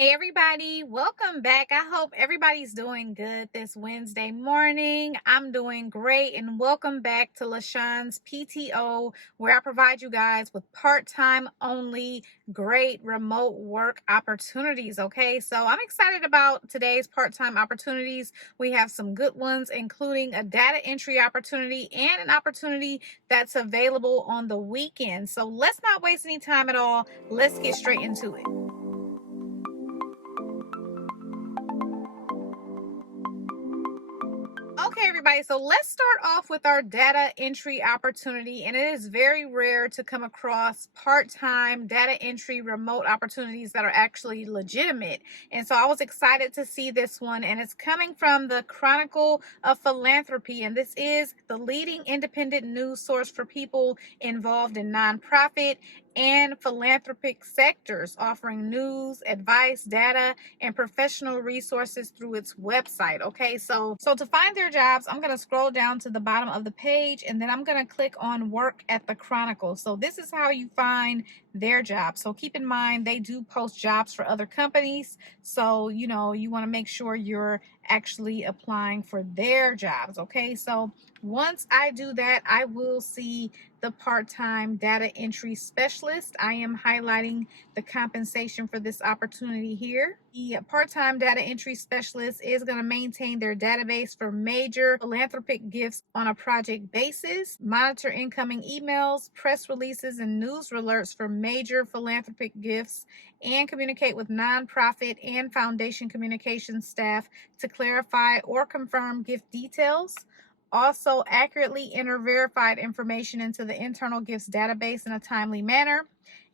Hey everybody, welcome back. I hope everybody's doing good this Wednesday morning. I'm doing great, and welcome back to Lasean's PTO, where I provide you guys with part-time only great remote work opportunities. Okay, so I'm excited about today's part-time opportunities. We have some good ones, including a data entry opportunity and an opportunity that's available on the weekend. So let's not waste any time at all. Let's get straight into it. Okay, everybody, so let's start off with our data entry opportunity. And it is very rare to come across part-time data entry remote opportunities that are actually legitimate. And so I was excited to see this one, and it's coming from the Chronicle of Philanthropy. And this is the leading independent news source for people involved in nonprofit and philanthropic sectors, offering news, advice, data, and professional resources through its website. Okay, so to find their jobs, I'm going to scroll down to the bottom of the page, and then I'm going to click on work at the Chronicle. So this is how you find their jobs. So keep in mind, they do post jobs for other companies, so you want to make sure you're actually applying for their jobs. Okay, so once I do that, I will see the part-time data entry specialist. I am highlighting the compensation for this opportunity here. The part-time data entry specialist is going to maintain their database for major philanthropic gifts on a project basis, monitor incoming emails, press releases, and news alerts for major philanthropic gifts, and communicate with nonprofit and foundation communications staff to clarify or confirm gift details. Also, accurately enter verified information into the internal gifts database in a timely manner.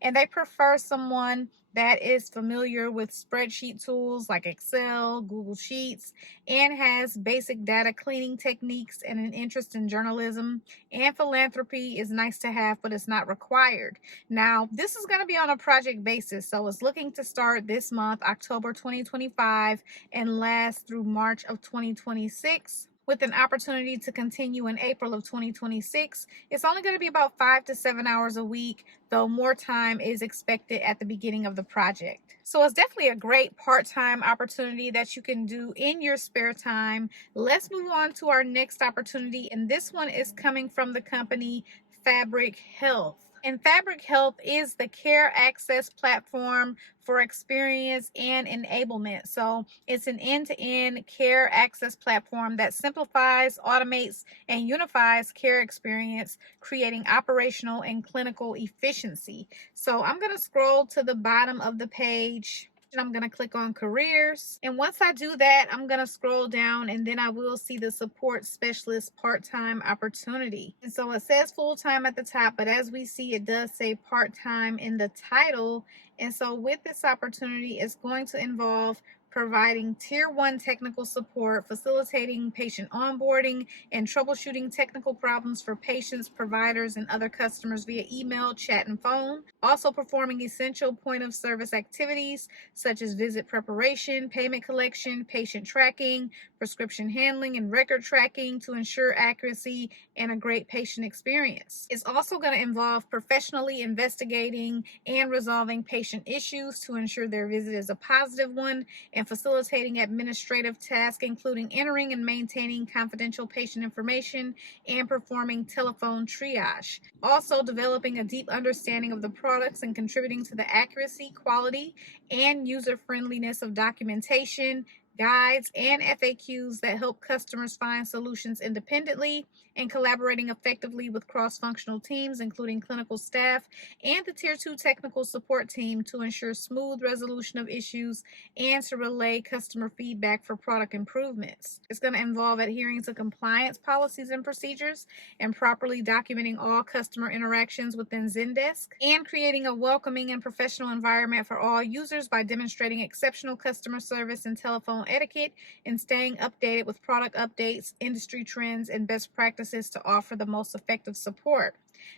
And they prefer someone that is familiar with spreadsheet tools like Excel, Google Sheets, and has basic data cleaning techniques and an interest in journalism. And philanthropy is nice to have, but it's not required. Now, this is going to be on a project basis, so it's looking to start this month, October 2025, and last through March of 2026, with an opportunity to continue in April of 2026. It's only going to be about 5 to 7 hours a week, though more time is expected at the beginning of the project. So it's definitely a great part-time opportunity that you can do in your spare time. Let's move on to our next opportunity, and this one is coming from the company Fabric Health. And Fabric Health is the care access platform for experience and enablement. So it's an end-to-end care access platform that simplifies, automates, and unifies care experience, creating operational and clinical efficiency. So I'm going to scroll to the bottom of the page. I'm going to click on careers, and once I do that, I'm going to scroll down, and then I will see the support specialist part-time opportunity. And so it says full-time at the top, but as we see, it does say part-time in the title. And so with this opportunity, it's going to involve providing tier 1 technical support, facilitating patient onboarding, and troubleshooting technical problems for patients, providers, and other customers via email, chat, and phone. Also performing essential point of service activities such as visit preparation, payment collection, patient tracking, prescription handling, and record tracking to ensure accuracy and a great patient experience. It's also going to involve professionally investigating and resolving patient issues to ensure their visit is a positive one, and facilitating administrative tasks, including entering and maintaining confidential patient information and performing telephone triage. Also, developing a deep understanding of the products and contributing to the accuracy, quality, and user friendliness of documentation, guides, and FAQs that help customers find solutions independently, and collaborating effectively with cross-functional teams, including clinical staff and the Tier 2 technical support team, to ensure smooth resolution of issues and to relay customer feedback for product improvements. It's going to involve adhering to compliance policies and procedures and properly documenting all customer interactions within Zendesk, and creating a welcoming and professional environment for all users by demonstrating exceptional customer service and telephone etiquette, and staying updated with product updates, industry trends, and best practices to offer the most effective support.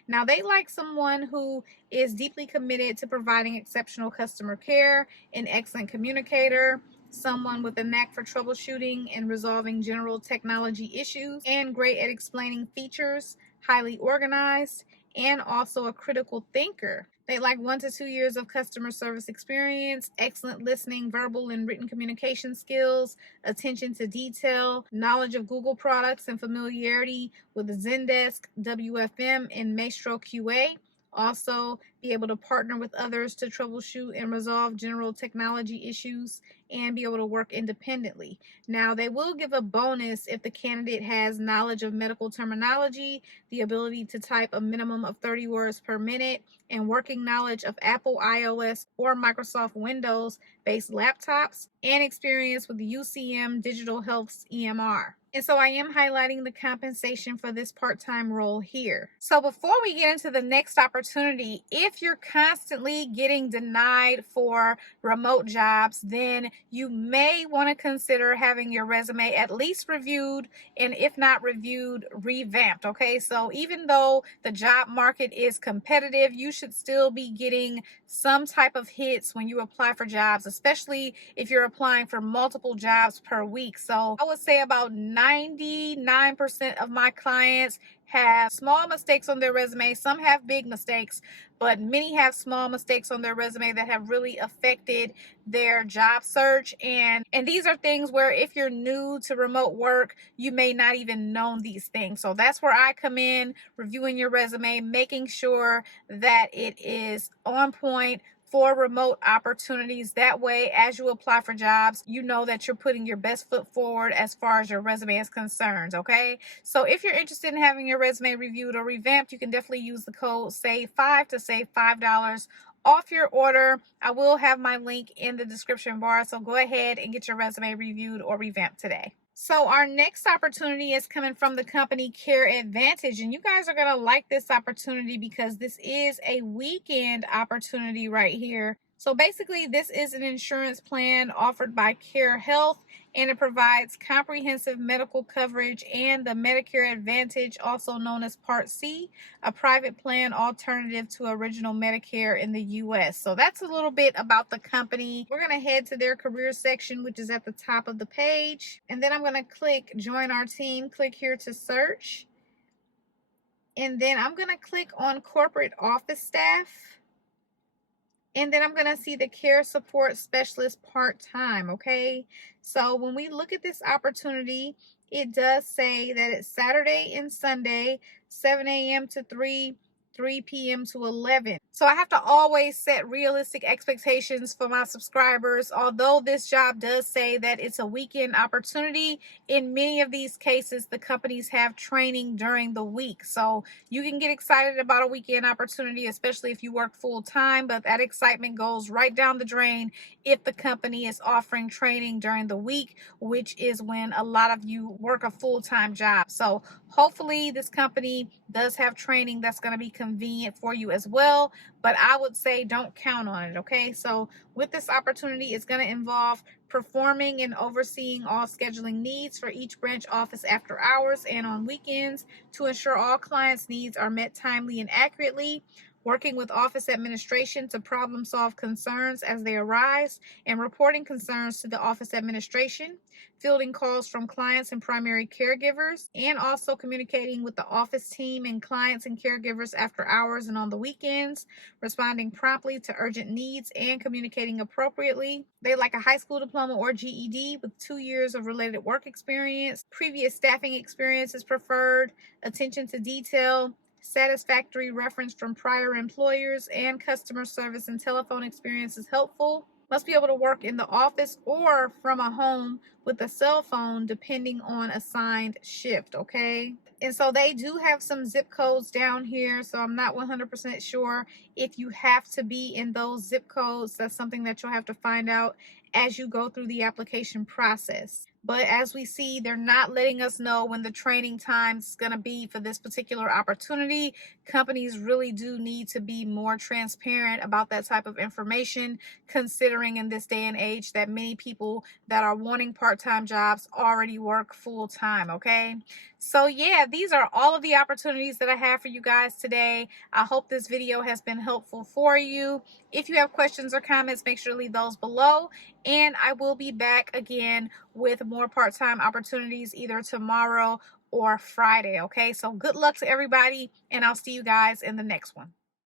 Now, they like someone who is deeply committed to providing exceptional customer care, an excellent communicator, someone with a knack for troubleshooting and resolving general technology issues, and great at explaining features, highly organized, and also a critical thinker. They like 1 to 2 years of customer service experience, excellent listening, verbal and written communication skills, attention to detail, knowledge of Google products, and familiarity with Zendesk, WFM, and Maestro QA. Also, be able to partner with others to troubleshoot and resolve general technology issues and be able to work independently. Now, they will give a bonus if the candidate has knowledge of medical terminology, the ability to type a minimum of 30 words per minute, and working knowledge of Apple iOS or Microsoft Windows based laptops, and experience with UCM Digital Health's EMR. And so I am highlighting the compensation for this part-time role here. So before we get into the next opportunity, if you're constantly getting denied for remote jobs, then you may want to consider having your resume at least reviewed, and if not reviewed, revamped. Okay, so even though the job market is competitive, you should still be getting some type of hits when you apply for jobs, especially if you're applying for multiple jobs per week. So I would say about 99% of my clients have small mistakes on their resume. Some have big mistakes, but many have small mistakes on their resume that have really affected their job search. And these are things where if you're new to remote work, you may not even know these things. So that's where I come in, reviewing your resume, making sure that it is on point for remote opportunities. That way, as you apply for jobs, you know that you're putting your best foot forward as far as your resume is concerned. Okay, so if you're interested in having your resume reviewed or revamped, you can definitely use the code SAVE5 to save $5 off your order. I will have my link in the description bar, so go ahead and get your resume reviewed or revamped today. So our next opportunity is coming from the company Care Advantage, and you guys are going to like this opportunity because this is a weekend opportunity right here. So basically, this is an insurance plan offered by Care Health, and it provides comprehensive medical coverage and the Medicare Advantage, also known as Part C, a private plan alternative to original Medicare in the US. So that's a little bit about the company. We're going to head to their career section, which is at the top of the page. And then I'm going to click join our team, click here to search. And then I'm going to click on corporate office staff. And then I'm going to see the care support specialist part-time. Okay, so when we look at this opportunity, it does say that it's Saturday and Sunday, 7 a.m. to 3 p.m. to 11. So I have to always set realistic expectations for my subscribers. Although this job does say that it's a weekend opportunity, in many of these cases, the companies have training during the week. So you can get excited about a weekend opportunity, especially if you work full time, but that excitement goes right down the drain if the company is offering training during the week, which is when a lot of you work a full-time job. So hopefully this company does have training that's going to be convenient for you as well, but I would say don't count on it. Okay, so with this opportunity, it's going to involve performing and overseeing all scheduling needs for each branch office after hours and on weekends to ensure all clients' needs are met timely and accurately, working with office administration to problem solve concerns as they arise, and reporting concerns to the office administration, fielding calls from clients and primary caregivers, and also communicating with the office team and clients and caregivers after hours and on the weekends, responding promptly to urgent needs and communicating appropriately. They like a high school diploma or GED with 2 years of related work experience. Previous staffing experience is preferred. Attention to detail, satisfactory reference from prior employers, and customer service and telephone experience is helpful. Must be able to work in the office or from a home with a cell phone depending on assigned shift. Okay, and so they do have some zip codes down here, so I'm not 100% sure if you have to be in those zip codes. That's something that you'll have to find out as you go through the application process. But as we see, they're not letting us know when the training time is going to be for this particular opportunity. Companies really do need to be more transparent about that type of information, considering in this day and age that many people that are wanting part-time jobs already work full-time. Okay, so yeah, these are all of the opportunities that I have for you guys today. I hope this video has been helpful for you. If you have questions or comments, make sure to leave those below, and I will be back again with more part-time opportunities either tomorrow or Friday. Okay, so good luck to everybody, and I'll see you guys in the next one.